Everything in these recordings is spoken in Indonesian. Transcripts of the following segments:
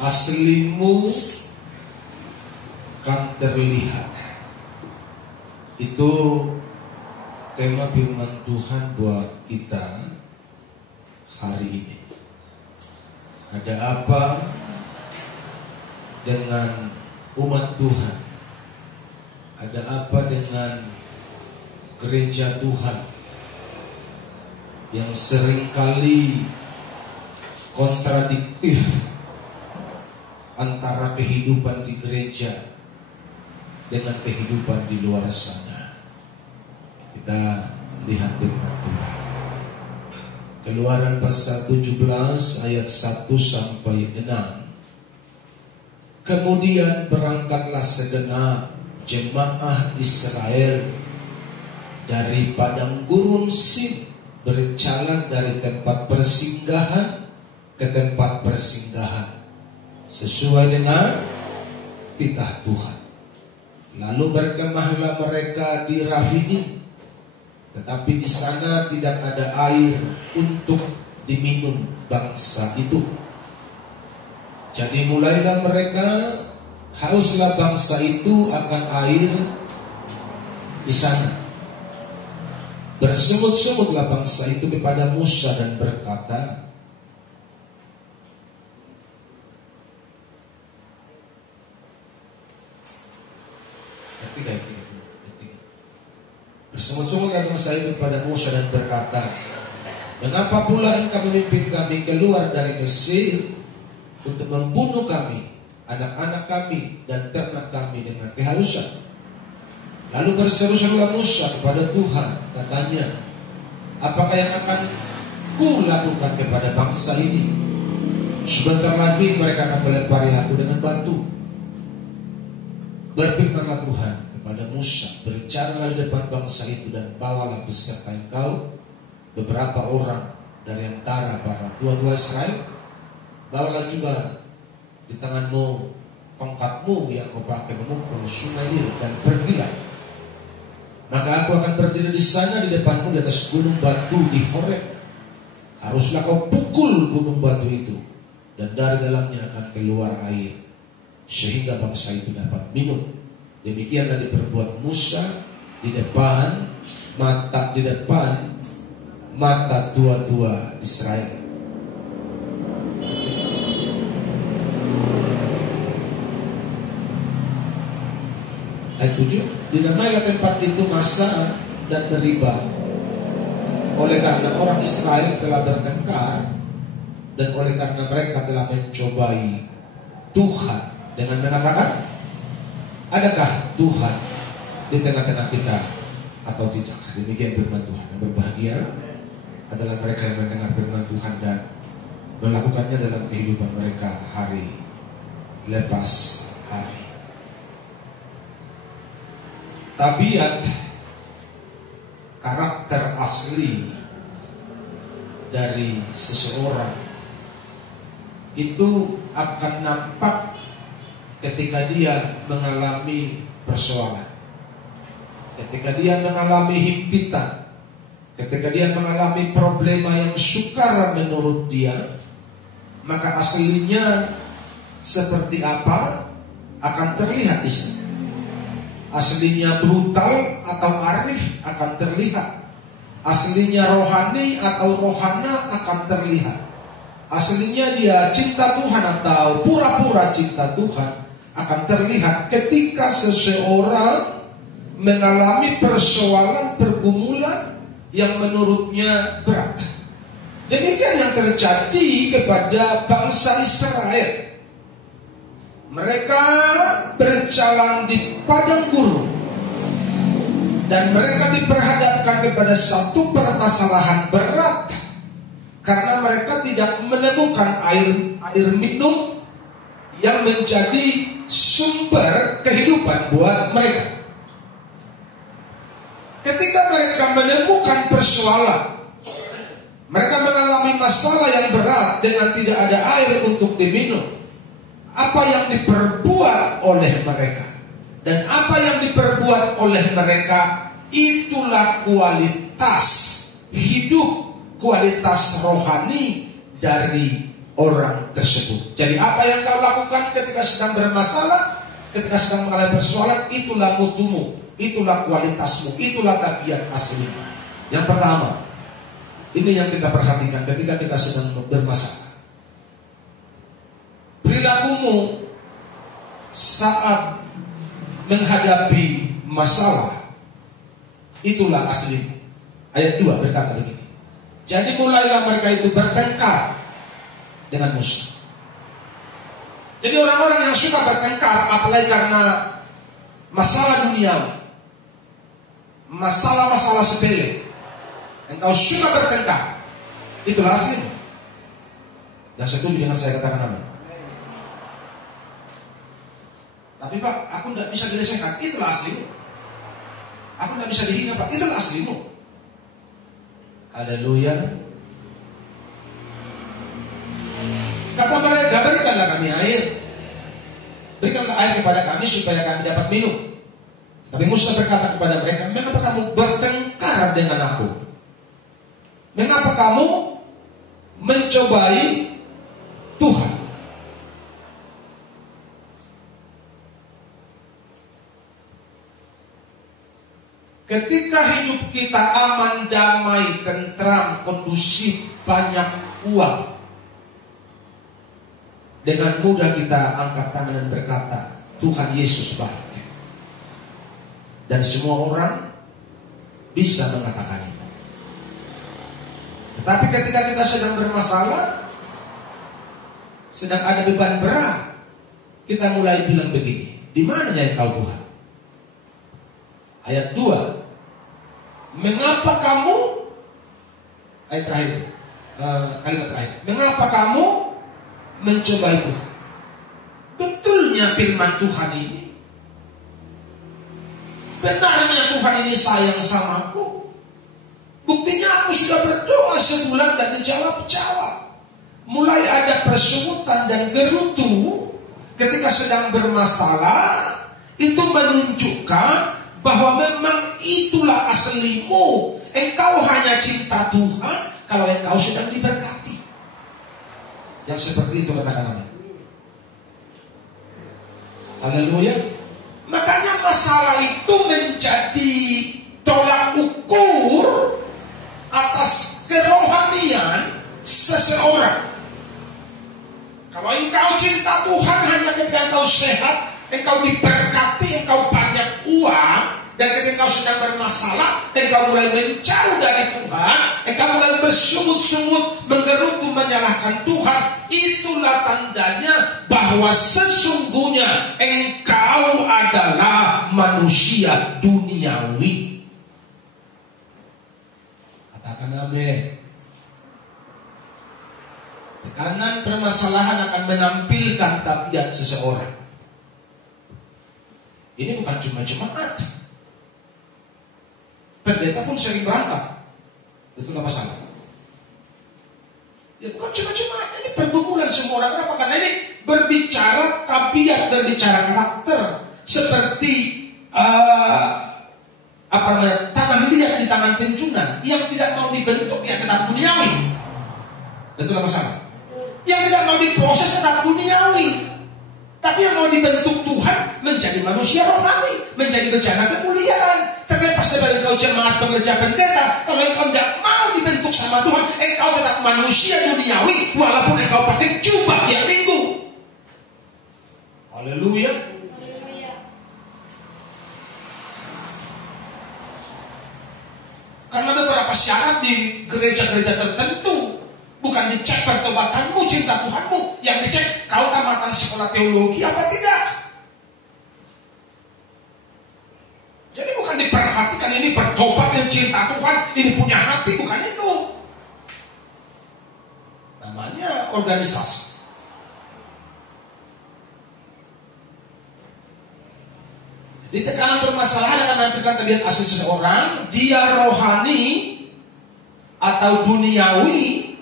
aslimu kan terlihat. Itu tema firman Tuhan buat kita hari ini. Ada apa dengan umat Tuhan? Ada apa dengan gereja Tuhan yang seringkali kontradiktif antara kehidupan di gereja dengan kehidupan di luar sana? Kita lihat firman Tuhan. Keluaran pasal 17 ayat 1 sampai 6. Kemudian berangkatlah segenap jemaah Israel dari padang gurun Sin, berjalan dari tempat persinggahan ke tempat persinggahan sesuai dengan titah Tuhan. Lalu berkemahlah mereka di Rafidim, tetapi di sana tidak ada air untuk diminum bangsa itu. Jadi mulailah mereka, hauslah bangsa itu akan air di sana. Bersungut-sungutlah bangsa itu kepada Musa dan berkata, bersungut-sungutlah bangsa itu kepada Musa dan berkata, mengapa pula engkau memimpin kami keluar dari Mesir untuk membunuh kami, anak-anak kami dan ternak kami dengan kehausan? Lalu berseru-serulah Musa kepada Tuhan, katanya, apakah yang akan ku lakukan kepada bangsa ini? Sebentar lagi mereka akan melempari aku dengan batu. Berfirmanlah Tuhan kepada Musa, berbicara di depan bangsa itu dan bawalah beserta engkau beberapa orang dari antara para tua-tua Israel. Bawalah juga di tanganmu tongkatmu yang kau pakai memukul sungai Nil dan pergilah. Maka aku akan berdiri di sana di depanmu di atas gunung batu di Horeb. Haruslah kau pukul gunung batu itu, dan dari dalamnya akan keluar air, sehingga bangsa itu dapat minum. Demikianlah diperbuat Musa di depan mata tua-tua Israel. Ayat 7, dinamailah tempat itu Masa dan Meriba, oleh karena orang Israel telah bertengkar dan oleh karena mereka telah mencobai Tuhan dengan mengatakan, adakah Tuhan di tengah-tengah kita atau tidak? Demikian firman Tuhan. Yang berbahagia adalah mereka yang mendengar firman Tuhan dan melakukannya dalam kehidupan mereka hari lepas hari. Tabiat karakter asli dari seseorang itu akan nampak ketika dia mengalami persoalan, ketika dia mengalami himpitan, ketika dia mengalami problema yang sukar menurut dia, maka aslinya seperti apa akan terlihat di sini. Aslinya brutal atau arif akan terlihat. Aslinya rohani atau rohana akan terlihat. Aslinya dia cinta Tuhan atau pura-pura cinta Tuhan akan terlihat ketika seseorang mengalami persoalan pergumulan yang menurutnya berat. Demikian yang terjadi kepada bangsa Israel. Mereka berjalan di padang gurun dan mereka diperhadapkan kepada satu permasalahan berat karena mereka tidak menemukan air minum yang menjadi sumber kehidupan buat mereka. Ketika mereka menemukan persoalan, mereka mengalami masalah yang berat dengan tidak ada air untuk diminum. Apa yang diperbuat oleh mereka dan apa yang diperbuat oleh mereka, itulah kualitas hidup, kualitas rohani dari orang tersebut. Jadi apa yang kau lakukan ketika sedang bermasalah, ketika sedang mengalami persoalan, itulah mutumu, itulah kualitasmu, itulah tabiat aslimu. Yang pertama, ini yang kita perhatikan ketika kita sedang bermasalah. Perilakumu saat menghadapi masalah, itulah aslimu. Ayat 2 berkata begini. Jadi mulailah mereka itu bertengkar dengan musuh. Jadi orang-orang yang suka bertengkar, apalagi karena masalah duniawi, masalah-masalah sepele, engkau suka bertengkar, itulah aslimu. Dan setuju dengan saya, katakan amin. Tapi Pak, aku tidak bisa dilecehkan, itulah aslimu. Aku tidak bisa dihina Pak, itulah aslimu. Haleluya. Kata mereka, berikanlah kami air. Berikanlah air kepada kami supaya kami dapat minum. Tapi Musa berkata kepada mereka, mengapa kamu bertengkar dengan aku? Mengapa kamu mencobai Tuhan? Ketika hidup kita aman, damai, tentram, kondusif, banyak uang, dengan mudah kita angkat tangan dan berkata, Tuhan Yesus baik. Dan semua orang bisa mengatakan itu. Tetapi ketika kita sedang bermasalah, sedang ada beban berat, kita mulai bilang begini, di mananya engkau Tuhan? Ayat 2, mengapa kamu, ayat terakhir, kalimat terakhir, mengapa kamu mencobai Tuhan? Betulnya firman Tuhan ini, benarnya Tuhan ini sayang sama aku. Buktinya aku sudah berdoa sebulan dan dijawab-jawab. Mulai ada persungutan dan gerutu ketika sedang bermasalah, itu menunjukkan bahwa memang itulah aslimu. Engkau hanya cinta Tuhan kalau engkau sedang diberkati. Yang seperti itu katakan amin. Haleluya. Makanya masalah itu menjadi tolak ukur atas kerohanian seseorang. Kalau engkau cinta Tuhan hanya ketika engkau sehat, engkau diberkati, engkau banyak uang, dan ketika engkau sedang bermasalah, engkau mulai menjauh dari Tuhan, engkau mulai bersungut-sungut, menggerutu, menyalahkan Tuhan, itulah tandanya bahwa sesungguhnya engkau adalah manusia duniawi. Katakan amin. Tekanan permasalahan akan menampilkan tabiat seseorang. Ini bukan cuma jemaat, pendeta pun sering berangkat. Itu gak masalah. Ya bukan cuma jemaat, ini pergumulan semua orang. Kenapa? Karena ini berbicara tabiat, berbicara karakter. Seperti tanah liat di tangan penjunan, yang tidak mau dibentuk ya tetap duniawi. Itu gak masalah. Yang tidak mau diproses tetap duniawi. Tapi yang mau dibentuk Tuhan menjadi manusia rohani, menjadi bencana kemuliaan. Terlepas dari engkau jemaat, pengerja, pendeta, kalau engkau tidak mau dibentuk sama Tuhan, engkau tetap manusia duniawi, walaupun engkau pakai jubah tiap minggu. Haleluya. Karena beberapa syarat di gereja-gereja tertentu. Bukan dicek pertobatanmu, cinta Tuhanmu. Yang dicek, kau tamatan sekolah teologi apa tidak. Jadi bukan diperhatikan ini bertobat yang cinta Tuhan, ini punya hati, bukan itu. Namanya organisasi. Di tekanan permasalahan akan menampilkan tabiat asli seseorang. Dia rohani atau duniawi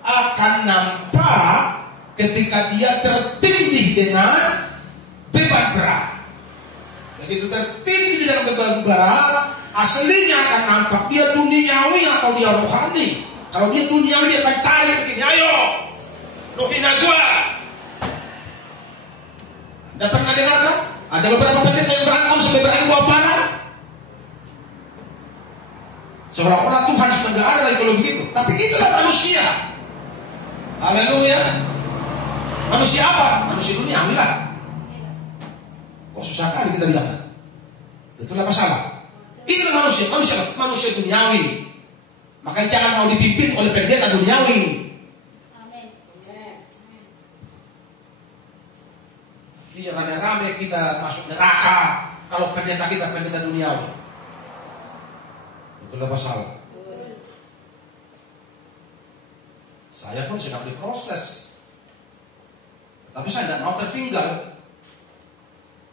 akan nampak ketika dia tertindih dengan beban berat. Begitu tertindih dengan beban berat, aslinya akan nampak dia duniawi atau dia rohani. Kalau dia duniawi, dia akan tarik begini, ayo Kau hina gua. Anda pernah dengar kan? Ada beberapa pendeta yang berantem sampai berani bawa parah. Seolah-olah Tuhan sudah tidak ada lagi kalau begitu. Tapi itulah manusia. Haleluya. Manusia apa? Manusia duniawi lah. Kok susah kali kita bilang? Itulah masalah. Itulah manusia duniawi. Makanya jangan mau dipimpin oleh pendeta duniawi. Jadi rame-rame kita masuk neraka kalau pendeta kita pendeta duniawi. Itulah masalah. Saya pun sedang diproses, tapi saya tidak mau tertinggal.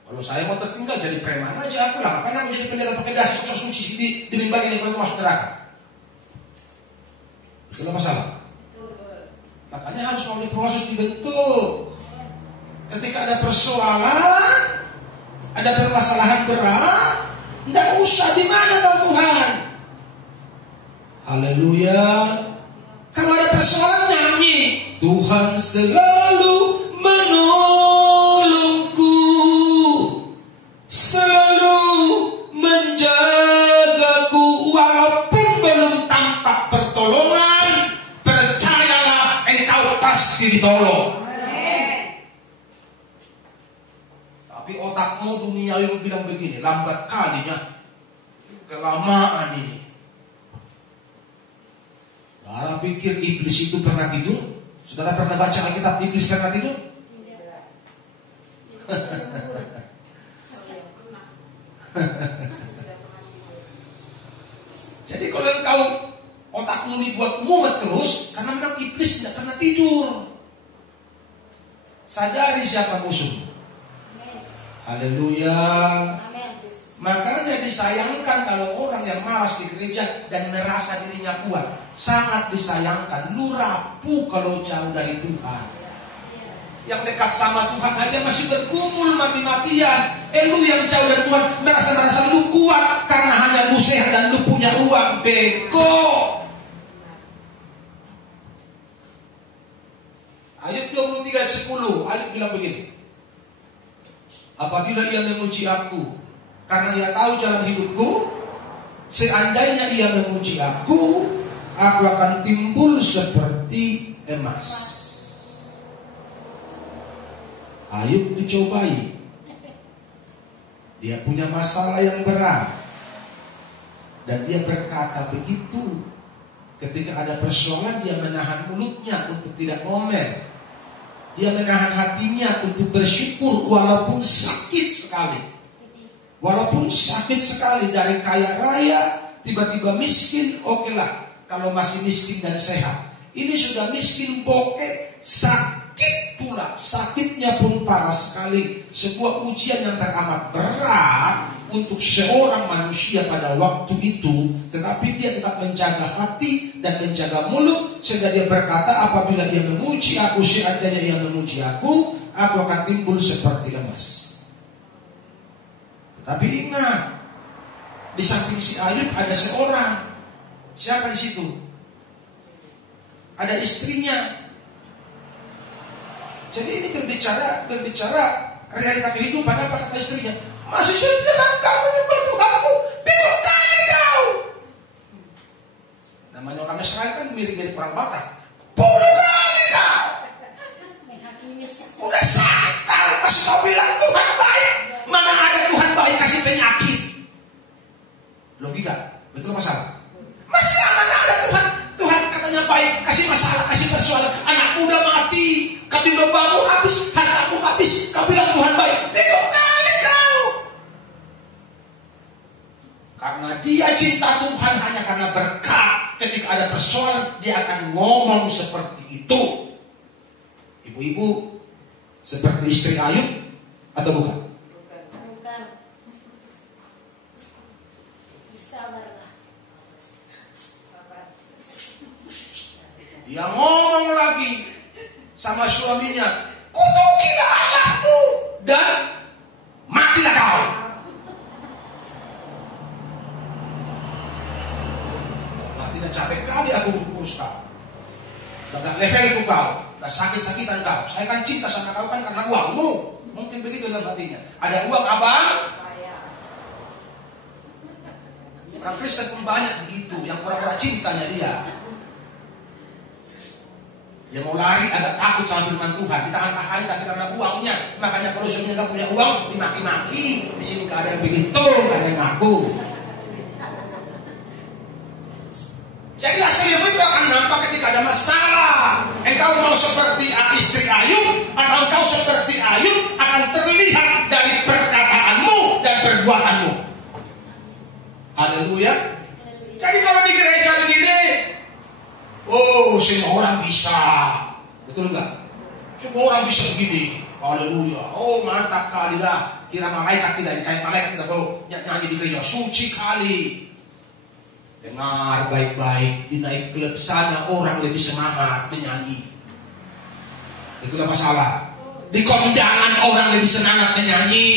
Kalau saya mau tertinggal jadi preman aja aku lah. Karena aku jadi pendeta pakai dasi sok suci di mimbar ini kalau masuk neraka. Itulah masalah. Makanya harus mau diproses dibentuk. Ketika ada persoalan, ada permasalahan berat, tidak usah di mana kau Tuhan. Haleluya. Kalau ada persoalan nyanyi, Tuhan selalu menolongku, selalu menjagaku, walaupun belum tampak pertolongan, percayalah engkau pasti ditolong. Tapi otakmu duniawi bilang begini, lambat kalinya, kelamaan ini. Saudara pikir iblis itu pernah tidur? Saudara pernah baca Alkitab iblis pernah tidur? Jadi kalau engkau otakmu dibuat mumet terus, karena memang iblis tidak pernah tidur. Sadari siapa musuh. Haleluya. Makanya disayangkan kalau orang yang malas di gereja dan merasa dirinya kuat. Sangat disayangkan. Lu rapuh kalau jauh dari Tuhan. Yang dekat sama Tuhan aja masih bergumul mati-matian. Lu yang jauh dari Tuhan merasa lu kuat karena hanya lu sehat dan lu punya uang. Bego. Ayat 23:10. Ayat bilang begini. Apabila ia memuji aku karena ia tahu jalan hidupku, seandainya ia memuji aku akan timbul seperti emas. Ayub dicobai. Dia punya masalah yang berat. Dan dia berkata begitu. Ketika ada persoalan dia menahan mulutnya untuk tidak ngomel. Dia menahan hatinya untuk bersyukur walaupun sakit sekali. Walaupun sakit sekali, dari kaya raya tiba-tiba miskin, oke lah. Kalau masih miskin dan sehat. Ini sudah miskin bokeh, sakit pula. Sakitnya pun parah sekali. Sebuah ujian yang teramat berat untuk seorang manusia pada waktu itu. Tetapi dia tetap menjaga hati dan menjaga mulut, sehingga dia berkata, apabila ia memuji aku, seandainya ia memuji aku akan timbul seperti emas. Tetapi ingat, di samping si Ayub ada seorang. Siapa di situ? Ada istrinya. Jadi ini berbicara realita kehidupan. Apa kata istrinya? Masih saja kamu menyembah Tuhanmu, bingung kali kau. Namanya orang Israel kan mirip-mirip orang Batak. Bodoh kali kau. Udah sakit masih kau bilang Tuhan baik. Mana ada Tuhan baik kasih penyakit? Logika, betul masalah. Masih mana ada Tuhan katanya baik kasih masalah, kasih persoalan. Anak muda mati, kambing dombamu habis, hartamu habis. Kau bilang Tuhan baik, bingung kali kau. Karena dia cinta Tuhan hanya karena berkat. Ketika ada persoalan dia akan ngomong seperti itu. Ibu-ibu seperti istri Ayub atau bukan? Bukan. Bersabarlah. Dia ngomong lagi sama suaminya, kutukilah anakmu dan matilah kau. Mati dan capek kali aku urus kau. Gak level itu kau. Gak sakit-sakitan kau. Saya kan cinta sama kau kan karena uangmu. Mungkin begitu dalam hatinya. Ada uang abang. Orang Kristen pun banyak begitu. Yang pura-pura cintanya dia. Dia mau lari agak takut sama firman Tuhan. Ditahan-tahan tapi karena uangnya. Makanya kalau suaminya gak punya uang, dimaki-maki. Di sini gak ada yang begitu, gak ada yang ngaku. Jadi hasilnya itu akan nampak ketika ada masalah. Engkau mau seperti istri Ayub atau engkau seperti Ayub akan terlihat dari perkataanmu dan perbuatanmu. Haleluya. Jadi kalau di gereja begini, oh semua orang bisa, betul enggak? Semua orang bisa begini. Haleluya. Oh mantap kali lah. Kira malaikat tidak, kayak malaikat tidak kalau nyanyi di gereja, suci kali. Dengar baik-baik, di naik klub sana orang lebih semangat menyanyi. Itulah masalah. Di kondangan orang lebih semangat menyanyi.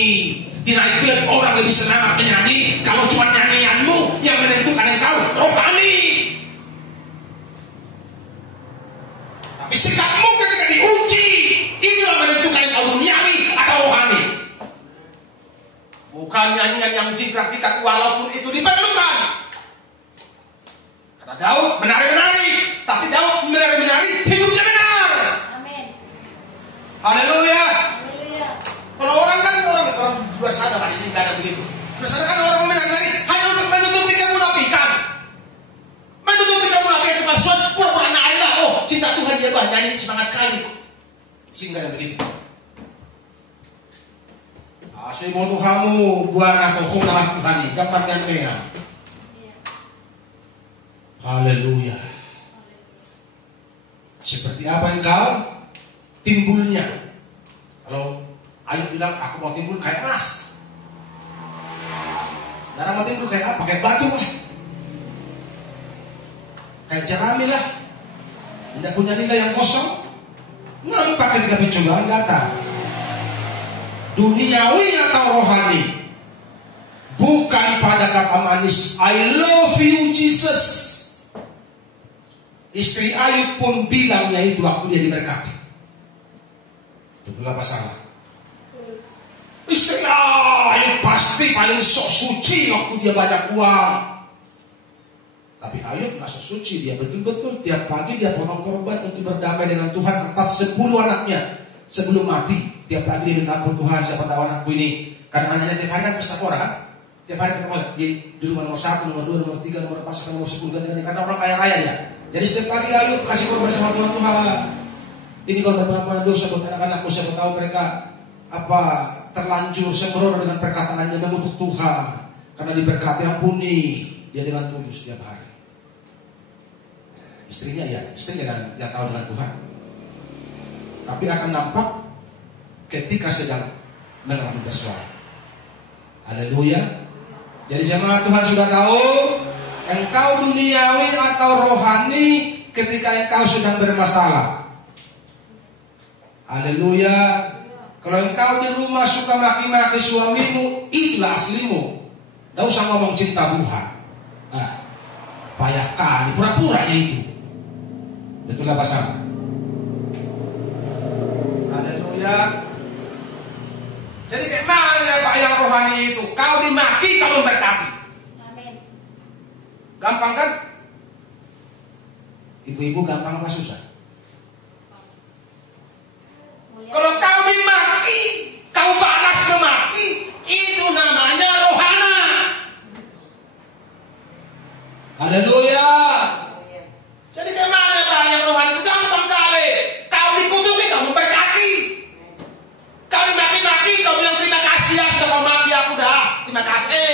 Di naik klub orang lebih semangat menyanyi. Kalau cuma nyanyianmu yang menentukan engkau rohani. Tapi sikapmu ketika diuji, itulah menentukan engkau duniawi atau rohani. Bukan nyanyian yang jingkrak-jingkrak walaupun itu diperlukan. Daud menari-menari, tapi Daud menari-menari hidupnya benar. Amin. Haleluya. Haleluya. Kalau orang sudah sadar di sini tidak ada begitu. Sudah sadar kan orang menari-menari hanya untuk menutupi kemunafikan. Menutupi kemunafikan itu maksud pura-pura nari lah. Oh cinta Tuhan dia nyanyi semangat kali. Sehingga ada begitu. Asy mo Tuhanmu buana to khuna Tuhan gambar dan mea. Haleluya. Seperti apa engkau timbulnya? Kalau Ayub bilang aku mau timbul kayak emas. Saudara mau timbul kayak apa? Kayak batu lah. Kayak jerami lah. Tidak punya nilai yang kosong. Nampak ketika pencobaan datang. Duniawi atau rohani? Bukan pada kata manis I love you Jesus. Istri Ayub pun bilangnya itu waktu dia diberkati. Betul apa salah? Istri Ayub pasti paling sok suci waktu dia banyak uang. Tapi Ayub gak sok suci. Dia betul-betul tiap pagi dia potong korban untuk berdamai dengan Tuhan atas 10 anaknya. Sebelum mati tiap pagi dia minta ampun Tuhan, siapa tahu anakku ini. Karena anaknya tiap hari kan pesapora kan. Tiap hari ketemu di rumah nomor 1, nomor 2, nomor 3, nomor 4, nomor 10 ganti-ganti. Karena orang kaya raya ya. Jadi setiap pagi Ayub kasih korban sama Tuhan. Ini korban pengampunan dosa buat anak-anakku. Siapa tahu mereka terlanjur sembrono dengan perkataannya mengutuk Tuhan. Karena diberkati ampuni dia dengan tulus setiap hari. Istrinya yang tahu dengan Tuhan. Tapi akan nampak ketika sedang mengalami bersuara. Haleluya. Jadi jemaat Tuhan sudah tahu. Engkau duniawi atau rohani ketika engkau sedang bermasalah. Haleluya. Kalau engkau di rumah suka maki-maki suamimu, itulah aslimu. Tidak usah ngomong cinta Tuhan. Payah kali, pura-puranya itu. Betul apa salah? Haleluya. Jadi kayak mana ya Pak yang rohani itu? Kau dimaki, kau memberkati. Gampang kan? Ibu-ibu gampang apa susah? Kalau kau dimaki, kau balas memaki, itu namanya rohana. Haleluya. Jadi gimana Pak yang rohani itu? Gampang kali. Kau dikutuki, kau memberkati. Kau dimaki-maki, kau bilang terima kasih ya sudah kau maki aku dah. Terima kasih.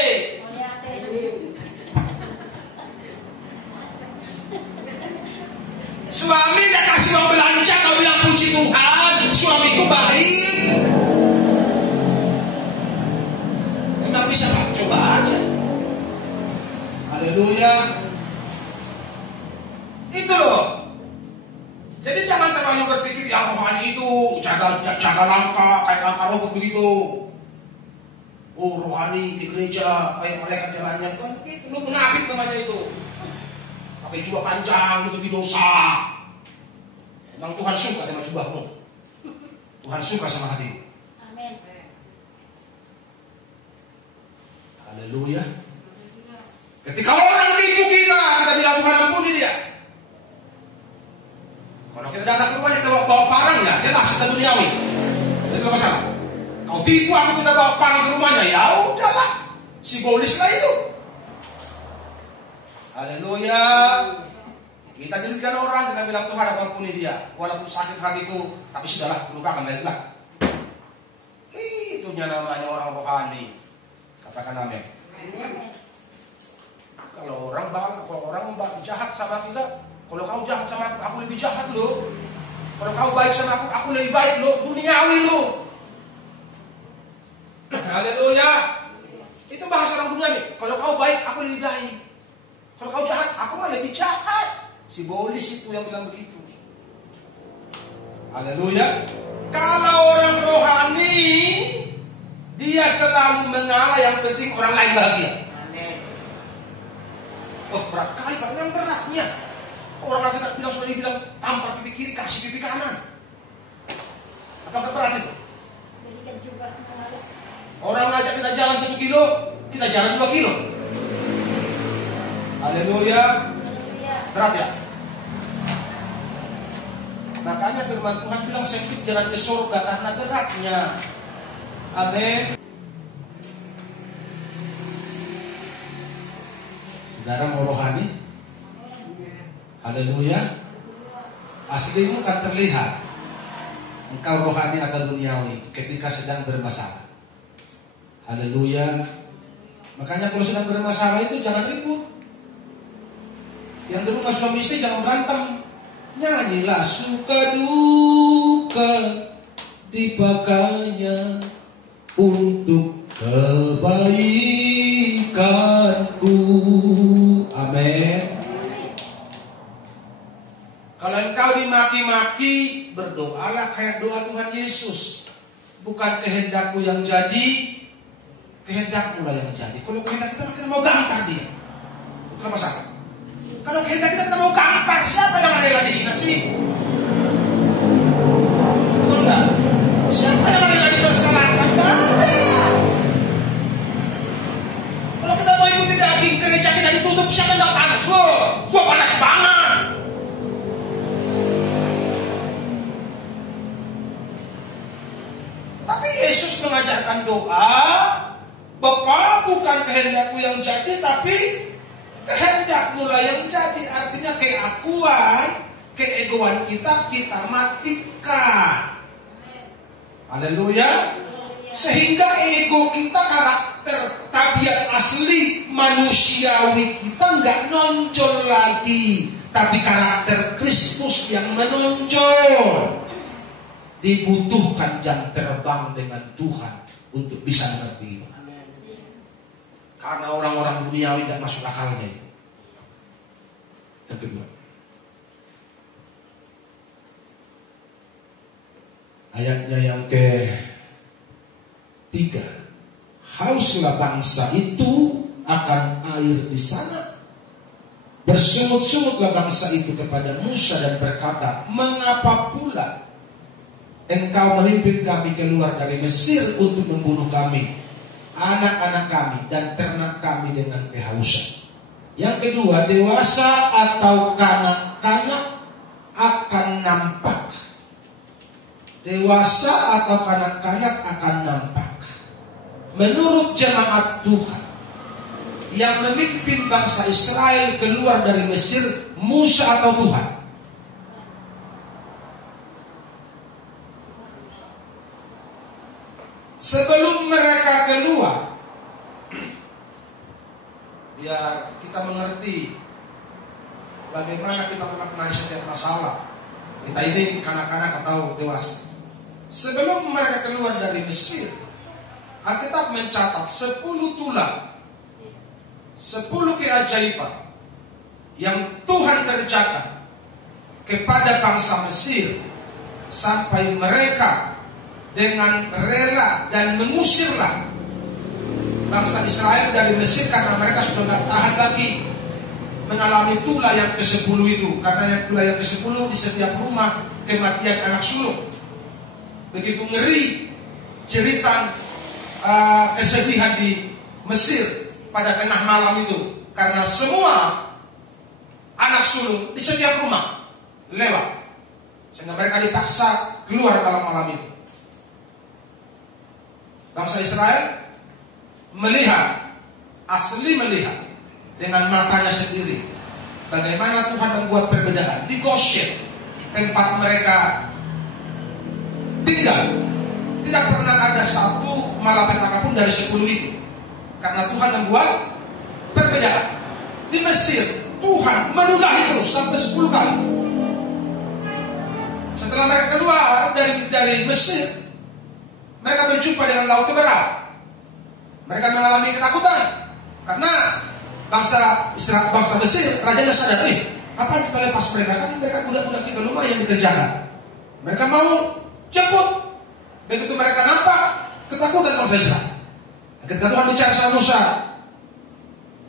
Suami tidak kasih uang belanja, kau bilang puji Tuhan, suamiku baik. Memang bisa Pak, coba aja. Haleluya. Itu loh. Jadi jangan terlalu berpikir yang rohani itu jaga langkah, kayak langkah robot begitu. Oh rohani di gereja, kayak mereka jalannya kan, lu munafik namanya itu. Pakai jubah panjang, menutupi dosa. Memang Tuhan suka dengan jubahmu. Tuhan suka sama hatimu. Amin. Haleluya. Ketika orang tipu kita bilang Tuhan ampuni dia. Kalau kita datang ke rumahnya, kita bawa parang ya, jelas kita duniawi. Itu gak masalah. Kau tipu aku, kita bawa parang ke rumahnya, ya udahlah. Simbolis lah itu. Haleluya. Kita jadikan orang, kita bilang Tuhan ampuni dia. Walaupun sakit hatiku, tapi sudahlah, lupakan lah. Itunya namanya orang rohani. Katakan amin. Kalau orang jahat sama kita, kalau kau jahat sama aku lebih jahat loh. Kalau kau baik sama aku lebih baik loh. Duniawi loh. Haleluya. Itu bahasa orang duniawi. Kalau kau baik, aku lebih baik. Kalau kau jahat, aku mah lebih jahat. Simbolis itu yang bilang begitu. Haleluya. Kalau orang rohani, dia selalu mengalah, yang penting orang lain bahagia. Oh, berat kali Pak, memang beratnya. Orang kita bilang sudah dibilang tampar pipi kiri, kasih pipi kanan. Apakah berat itu? Berikan juga mengalah. Orang ngajak kita jalan 1 kilo, kita jalan 2 kilo. Haleluya. Berat ya? Makanya firman Tuhan bilang sempit jalan ke surga karena beratnya. Amin. Saudara mau rohani? Haleluya. Aslimu kan terlihat. Engkau rohani atau duniawi ketika sedang bermasalah. Haleluya. Makanya kalau sedang bermasalah itu jangan ribut. Yang di rumah suami istri jangan berantem. Nyanyilah suka duka dipakainya untuk kebaikanku. Amin. Kalau engkau dimaki-maki, berdoalah kayak doa Tuhan Yesus. Bukan kehendakku yang jadi, kehendakmu lah yang jadi. Kalau kehendak kita mau gampar dia. Bukan masalah. Kalau kehendak kita mau gampar, siapa yang rela dihina sih? Betul enggak? Siapa yang rela dipersalahkan? Tidak ada. Kalau kita mau ikuti daging, gereja kita ditutup, siapa yang gak panas? Gua panas banget. Tapi Yesus mengajarkan doa, Bapa, bukan kehendakku yang jadi, tapi kehendakmu lah yang jadi. Artinya keakuan, keegoan kita matikan. Haleluya. Sehingga ego kita, karakter, tabiat asli manusiawi kita nggak nonjol lagi, tapi karakter Kristus yang menonjol. Dibutuhkan jam terbang dengan Tuhan untuk bisa mengerti itu. Karena orang-orang duniawi tidak masuk akalnya itu. Yang kedua, ayatnya yang ke-3, hauslah bangsa itu akan air di sana. Bersungut-sungutlah bangsa itu kepada Musa dan berkata, mengapa pula engkau memimpin kami keluar dari Mesir untuk membunuh kami, anak-anak kami dan ternak kami dengan kehausan. Yang kedua, dewasa atau kanak-kanak akan nampak. Dewasa atau kanak-kanak akan nampak. Menurut jemaat Tuhan yang memimpin bangsa Israel keluar dari Mesir, Musa atau Tuhan? Sebelum mereka keluar, biar kita mengerti bagaimana kita memaknai setiap masalah. Kita ini kanak-kanak atau dewasa. Sebelum mereka keluar dari Mesir, Alkitab mencatat 10 tulah, 10 keajaiban yang Tuhan kerjakan kepada bangsa Mesir sampai mereka dengan rela dan mengusirlah bangsa Israel dari Mesir karena mereka sudah tidak tahan lagi. mengalami tulah yang ke-10 itu. Karena yang tulah yang ke-10 di setiap rumah kematian anak sulung. Begitu ngeri cerita kesedihan di Mesir pada tengah malam itu. Karena semua anak sulung di setiap rumah lewat. Sehingga mereka dipaksa keluar malam-malam itu. Bangsa Israel melihat dengan matanya sendiri bagaimana Tuhan membuat perbedaan di Goshen, tempat mereka tinggal. Tidak pernah ada satu malapetaka pun dari 10 itu, karena Tuhan membuat perbedaan. Di Mesir Tuhan meludahi terus sampai 10 kali. Setelah mereka keluar dari Mesir, mereka berjumpa dengan Laut Merah. Mereka mengalami ketakutan karena bangsa Mesir, rajanya sadar, apa yang kita lepas mereka? Kan mereka budak-budak kita lumayan dikerjakan. Mereka mau jemput. Begitu mereka nampak ketakutan bangsa Israel. Ketika Tuhan bicara sama Musa,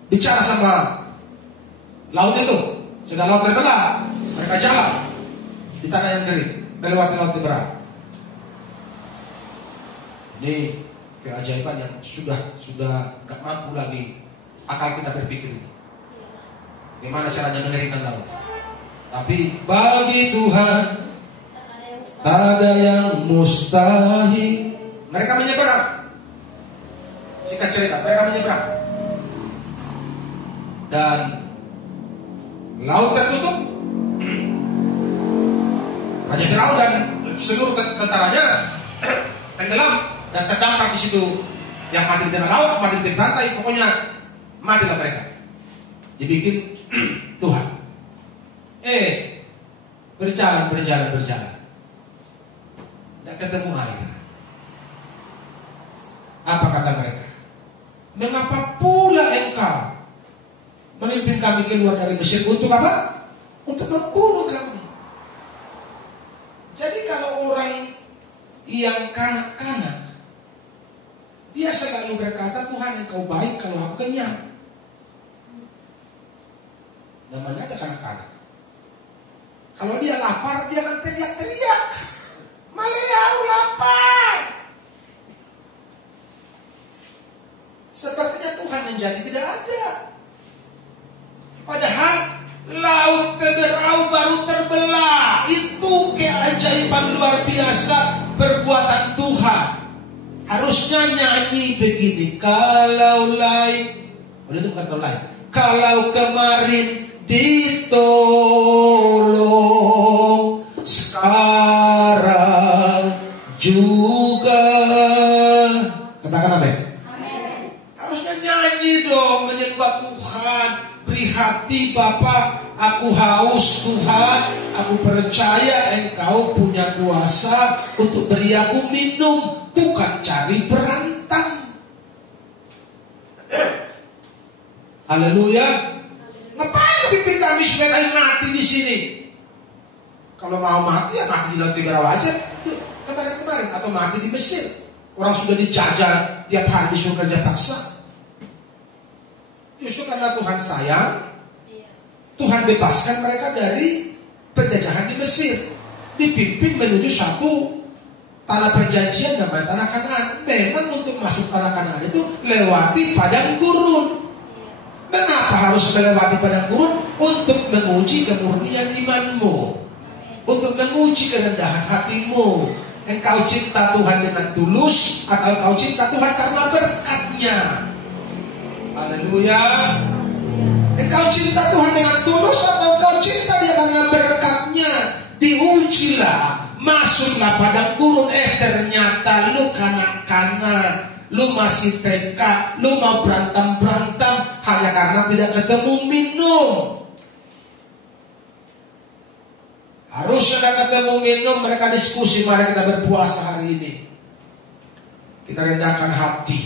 bicara sama laut itu, sehingga laut terbelah, mereka jalan di tanah yang kering, melewati Laut Merah. Ini keajaiban yang sudah gak mampu lagi akal kita berpikir ini. Gimana caranya mengeringkan laut? Tapi bagi Tuhan tak ada yang mustahil. Mereka menyeberang. Singkat cerita, mereka menyeberang. Dan laut tertutup. Raja Firaun dan seluruh tentaranya tenggelam dan terdampar di situ. Yang mati di tengah laut, mati di pantai, pokoknya matilah mereka. Dibikin Tuhan. Berjalan. Tidak ketemu air. Apa kata mereka? Mengapa pula engkau memimpin kami keluar dari Mesir? Untuk apa? Untuk membunuh kami. Jadi kalau orang yang kanak-kanak, dia selalu berkata, Tuhan engkau baik kalau aku kenyang. Namanya ada kanak-kanak. Kalau dia lapar, dia akan teriak-teriak. Malaya, aku lapar. Sepertinya Tuhan menjadi tidak ada. Padahal laut Teberau baru terbelah. Itu keajaiban luar biasa perbuatan Tuhan. Harusnya nyanyi begini. Kalau kemarin ditolong, sekarang juga. Katakan amin. Harusnya nyanyi dong, menyembah Tuhan. Beri hati Bapa, aku haus Tuhan. Aku percaya Engkau punya kuasa untuk beri aku minum, bukan cari berantang. Haleluya. Ngapain pimpin kami supaya kalian mati di sini? Kalau mau mati ya mati di Laut Teberau aja. Kemarin atau mati di Mesir. Orang sudah dijajah tiap hari disuruh kerja paksa. Justru karena Tuhan sayang, Tuhan bebaskan mereka dari penjajahan di Mesir. Dipimpin menuju satu tanah perjanjian namanya tanah Kanaan. Memang untuk masuk tanah Kanaan itu lewati padang gurun. Mengapa harus melewati padang gurun? Untuk menguji kemurnian imanmu, untuk menguji kerendahan hatimu. Engkau cinta Tuhan dengan tulus atau engkau cinta Tuhan karena berkatnya? Haleluya. Engkau cinta Tuhan dengan tulus atau engkau cinta Dia karena berkatnya? Diujilah, masuklah padang gurun. Ternyata lu kanak-kanak, lu masih TK, lu mau berantem hanya karena tidak ketemu minum. Harus sudah ketemu minum, mereka diskusi, mari kita berpuasa hari ini. Kita rendahkan hati,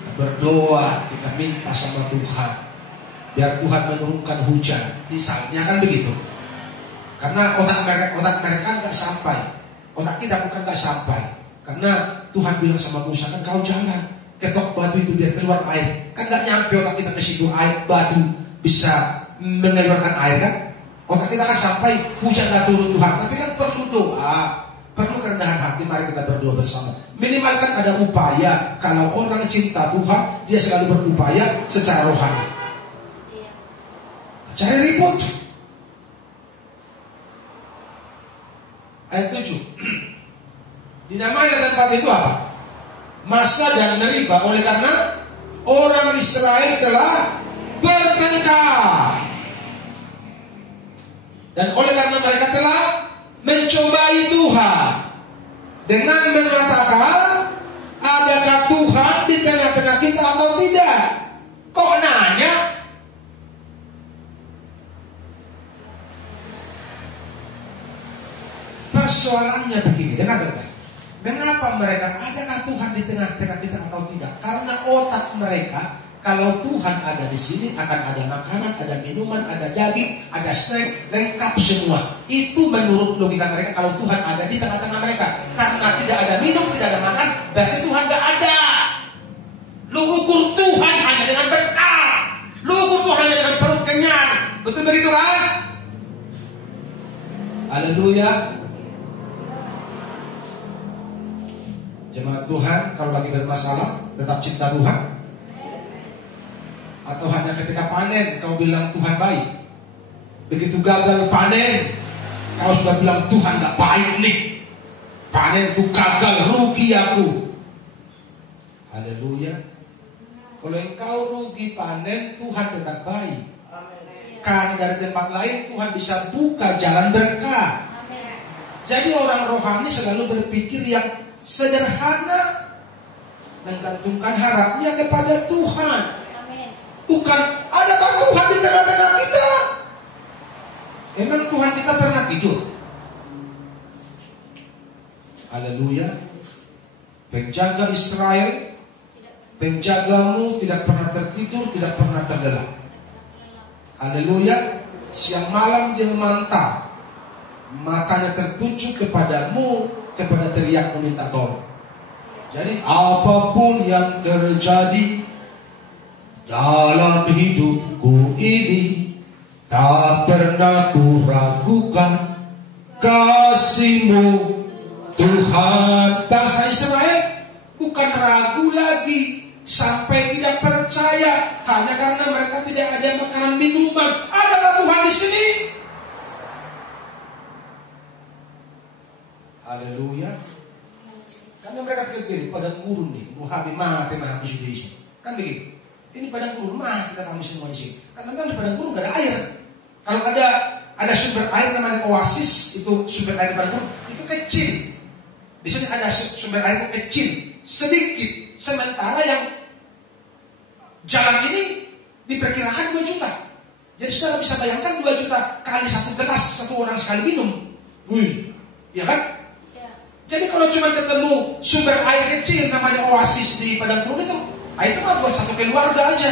kita berdoa, kita minta sama Tuhan biar Tuhan menurunkan hujan. Misalnya kan begitu. Karena otak mereka nggak sampai, otak kita bukan nggak sampai. Karena Tuhan bilang sama Musa, kan kau jangan ketok batu itu biar keluar air. Kan nggak nyampe otak kita ke situ, air batu bisa mengeluarkan air kan? Otak kita kan sampai hujan gak turun Tuhan, tapi kan perlu doa, perlu kerendahan hati. Mari kita berdoa bersama. Minimal kan ada upaya. Kalau orang cinta Tuhan, dia selalu berupaya secara rohani. Cari ribut. Ayat 7. Dinamai tempat itu apa? Masa dan Meriba, oleh karena orang Israel telah bertengkar. Dan oleh karena mereka telah mencobai Tuhan dengan mengatakan, adakah Tuhan di tengah-tengah kita atau tidak? Kok nanya? Persoalannya begini, dengar baik-baik. Mengapa mereka, adakah Tuhan di tengah-tengah kita atau tidak? Karena otak mereka, kalau Tuhan ada di sini, akan ada makanan, ada minuman, ada daging, ada snack, lengkap semua. Itu menurut logika mereka, kalau Tuhan ada di tengah-tengah mereka. Karena tidak ada minum, tidak ada makan, berarti Tuhan gak ada. Lu ukur Tuhan hanya dengan berkah. Lu ukur Tuhan hanya dengan perut kenyang. Betul begitu kan? Haleluya. Jemaat Tuhan, kalau lagi bermasalah, tetap cinta Tuhan? Atau hanya ketika panen kau bilang Tuhan baik? Begitu gagal panen, kau sudah bilang Tuhan gak baik nih. Panen itu gagal, rugi aku. Haleluya. Kalau engkau rugi panen, Tuhan tetap baik. Karena dari tempat lain Tuhan bisa buka jalan berkah. Jadi orang rohani selalu berpikir yang sederhana, menggantungkan harapnya kepada Tuhan. Bukan, adakah Tuhan di tengah-tengah kita? Emang Tuhan kita pernah tidur? Haleluya. Penjaga Israel, penjagamu tidak pernah tertidur, tidak pernah terlelap. Haleluya. Siang malam dia memantau, matanya tertuju kepadamu, kepada teriak meminta tolong. Jadi apapun yang terjadi dalam hidupku ini, tak pernah ku ragukan kasih-Mu Tuhan. Bangsa Israel bukan ragu lagi, sampai tidak percaya hanya karena mereka tidak ada makanan minuman. Adakah Tuhan di sini? Haleluya. Karena mereka pikir gini, padang gurun nih, muhabi mati habis Indonesia. Kan begitu. Ini padang gurun mah kita kami semua di sini. Karena memang di padang gurun gak ada air. Kalau ada sumber air namanya oasis, itu sumber air padang gurun itu kecil. Di sini ada sumber air kecil, sedikit. Sementara yang jalan ini diperkirakan 2 juta. Jadi saudara bisa bayangkan 2 juta kali 1 gelas, 1 orang sekali minum. Wih, ya kan? Jadi kalau cuma ketemu sumber air kecil namanya oasis di padang gurun itu mah buat 1 keluarga aja.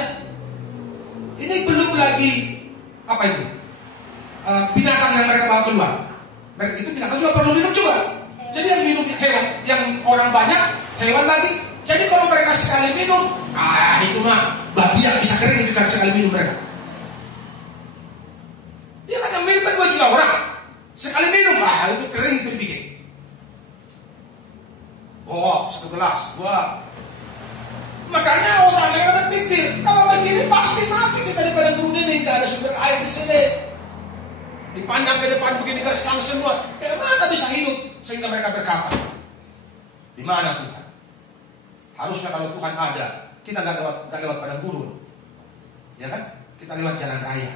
Ini belum lagi apa itu? Binatang yang mereka bawa keluar. Mereka itu binatang juga perlu minum juga. Jadi yang minum hewan, yang orang banyak, hewan lagi. Jadi kalau mereka sekali minum, itu mah babi yang bisa kering itu kan sekali minum mereka. Dia kan yang minum kan 2 juta orang. Sekali minum, itu kering itu dibikin. Oh, 1 gelas, wah. Makanya otak mereka berpikir, kalau begini pasti mati kita di padang gurun ini, tidak ada sumber air di sini. Dipandang ke depan begini gersang semua, kemana bisa hidup? Sehingga mereka berkata, di mana Tuhan? Harusnya kalau Tuhan ada, kita nggak lewat padang gurun, ya kan? Kita lewat jalan raya,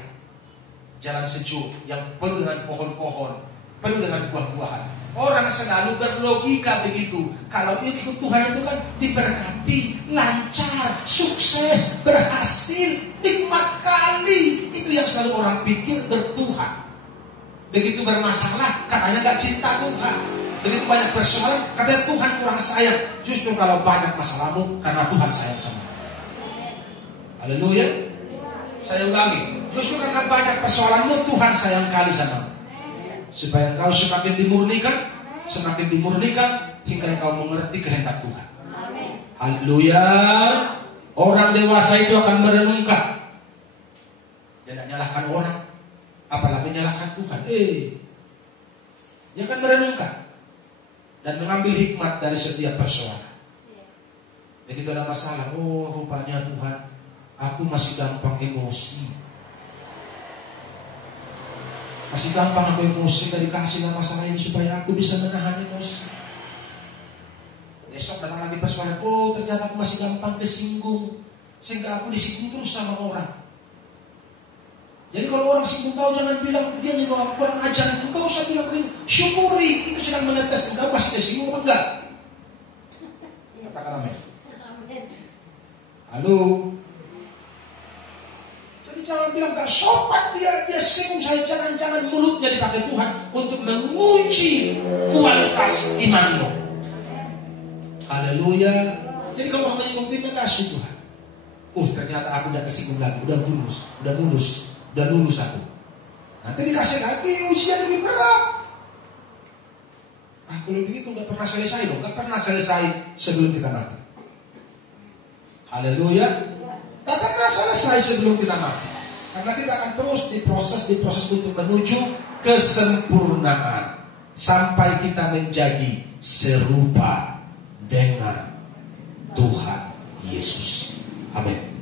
jalan sejuk yang penuh dengan pohon-pohon, penuh dengan buah-buahan. Orang selalu berlogika begitu. Kalau ikut Tuhan itu kan diberkati, lancar, sukses, berhasil, nikmat kali. Itu yang selalu orang pikir bertuhan. Begitu bermasalah, katanya gak cinta Tuhan. Begitu banyak persoalan, katanya Tuhan kurang sayang. Justru kalau banyak masalahmu, karena Tuhan sayang sama. Haleluya. Saya ulangi, justru karena banyak persoalanmu, Tuhan sayang kali sama. Supaya engkau semakin dimurnikan hingga engkau mengerti kehendak Tuhan. Haleluya. Orang dewasa itu akan merenungkan Dia tidak nyalahkan orang, apalagi menyalahkan Tuhan. Dia kan merenungkan dan mengambil hikmat dari setiap persoalan. Begitu ada masalah, oh rupanya Tuhan, aku masih gampang emosi. Masih gampang aku emosi, gak dikasih masalah ini supaya aku bisa menahan emosi. Besok datang lagi persoalan, oh ternyata aku masih gampang kesinggung, sehingga aku disinggung terus sama orang. Jadi kalau orang singgung kau, jangan bilang dia nih kurang ajar, itu kau usah bilang begini, syukuri itu sedang menetes, kau masih kesinggung enggak? Katakan amin. Halo. Jadi jangan bilang gak sopan dia singgung saya, jangan mulutnya dipakai Tuhan untuk menguji kualitas iman lo. Haleluya. Jadi kalau orang menyinggung terima kasih Tuhan. Ternyata aku udah kesinggung lagi, udah lulus aku. Nanti dikasih lagi ujian lebih berat. Kalau begitu gak pernah selesai dong, gak pernah selesai sebelum kita mati. Haleluya. Tak pernah selesai sebelum kita mati. Karena kita akan terus diproses untuk menuju kesempurnaan. Sampai kita menjadi serupa dengan Tuhan Yesus. Amin.